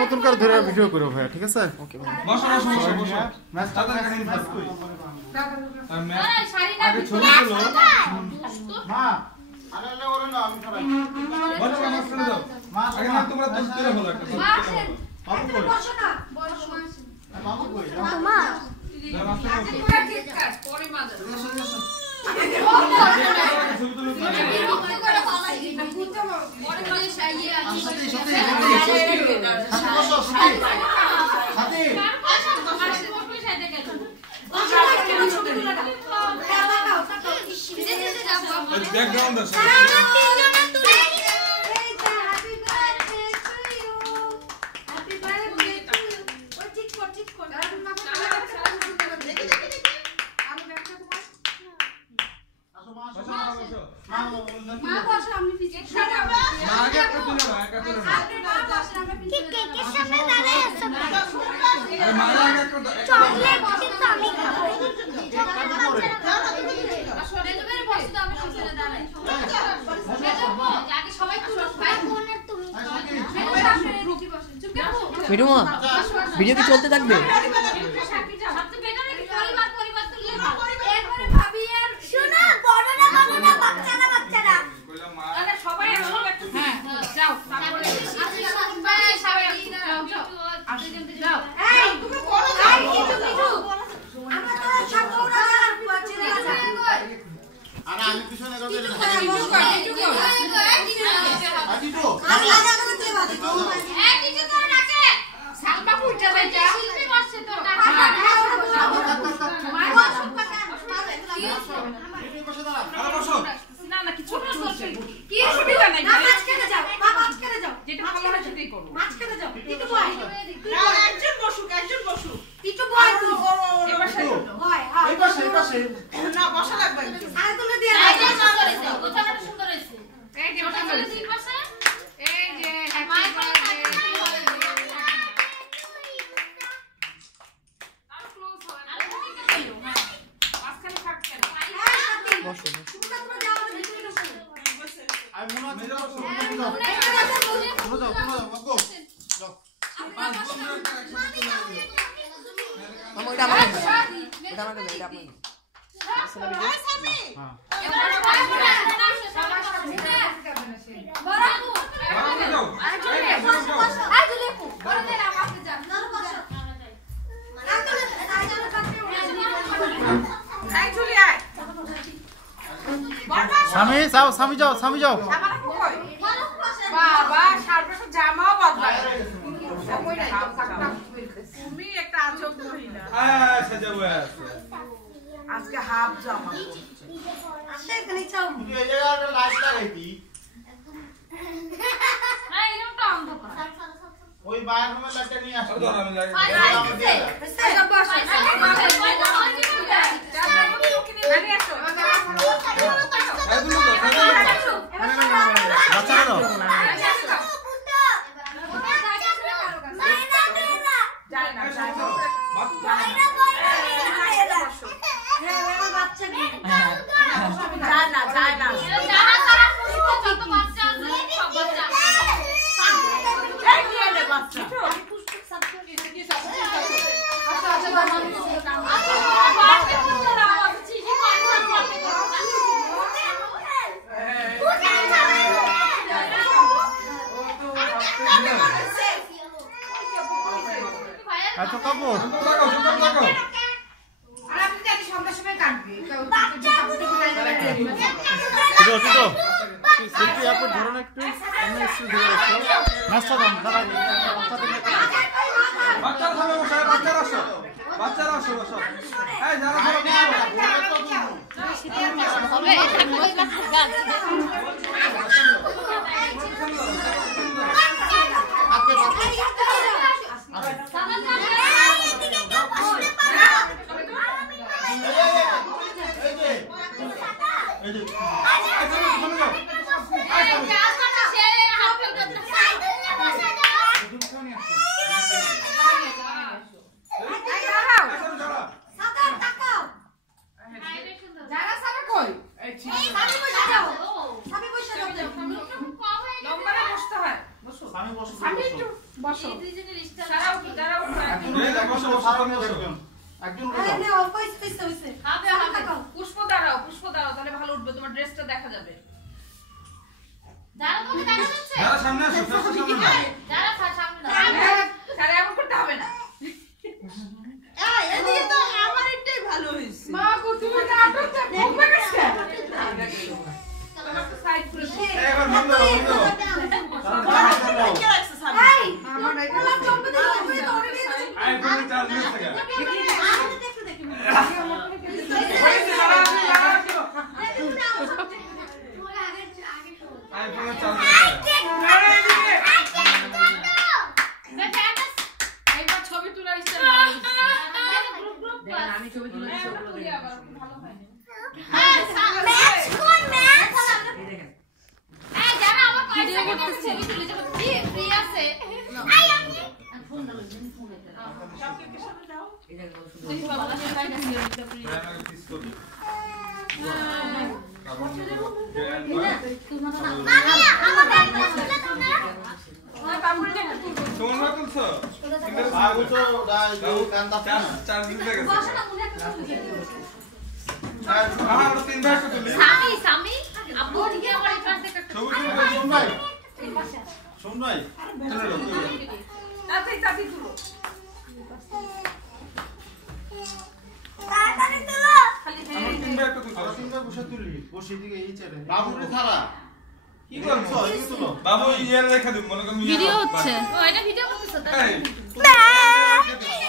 মতন করে ধরে ভিডিও করো ভাই, ঠিক আছে? ওকে ভাই। বসো বসো বসো বসো। ম্যাচটা দেখাই দিন কই? আগে ছবি তোলো। মা আরে লে ওরে না আমি খারাপ। বসো আমার সাথে দাও। আগে না তোমরা তুলতে হলো একটা। বাবু কই? বসো না, বসো মা। বাবু কই? মা ছবি তুলো। ব্যাকগ্রাউন্ড আছে। মিঠুমা ভিডিও কি চলতে থাকবে? আমি পিছনে গেলে স্বামী যাও, স্বামী যাও, স্বামী যাও। বাবা সারবেশ জামাও বদলায় তুমি একটা আজব মহিলা। সাজাবো আছে আজকে হাফ জামা আসে এখানে চাও। তুই এই জায়গাটা লাইট লাগাইতি। হ্যাঁ এরকমটা অন্ধকার। ওই বাইরে রুমে লাইটটা নিয়ে আসো। ধর আমি লাগাই আচ্ছা বস। বাচ্চারা দাও। আচ্ছা কাপড় সেলফি আপনি ধরুন একটু, অন্য একটু ধরে রাখো। নাস্তা দাম দাঁড়া, বাচ্চারা থামে বসে, বাচ্চারা আসো, বাচ্চারা আসো বসো। এই যারা দুইজনের ইচ্ছা দাঁড়াও দাঁড়াও এই দেখো সামনে দেখুন একজন আরে নে অল্প হইছে হবে পুষ্প দাঁড়াও তাহলে ভালো উঠবে তোমার ড্রেসটা দেখা যাবে দাঁড়াও তুমি দেখা যাচ্ছে যারা সামনে আসো সামনে দাঁড়া সামনে দাঁড়া তাহলে এমন করতে হবে না এদিকে তো আমার এটাই ভালো হয়েছে মা গো তুমি নাটকটা বকবে গেছে তোমার তো সাইড করে এবার বন্ধ কে রাখছে সামনে এই আমার এটা বলা চলবে না তুমি তো ওরে দিয়ে আইফোনে চার্জ নিয়ে থাকে আইফোনে চার্জ নিয়ে এইবার ছবি তোলার ইচ্ছা আমি ছবি তুলে দিচ্ছি, ওগুলো তুলি দেখেন। আবার ভালো হয় না ভিডিও করতেছি ছবি তুলে যখন ফ্রি আছে ফোন দাও ফোন দিতে এটা কত সুন্দর। তুমি বাবা সাইড আছে আমাকে কিস করবে তোমার না তুলছো আগু তো কান্দা চার্জ দিতে গেছে বসো না মনে একটা ছবি আমার তিন ভাই কত তুলি সামি আব্বু দিকে আমার এই পাশ থেকে ছবি তুলবে শোন ভাই শোন ভাই তাড়াতাড়ি তুলো আমার তিন ভাই কত তুলছো তিন ভাই বসে তুলি বসে দিকে এই চেয়ারে বাবুরে ছাড়া কি করছো এদিকে তুলো বাবু ইয়ার রেখা দিন মনে করুন ভিডিও হচ্ছে ও এটা ভিডিও করতেছ তাই এই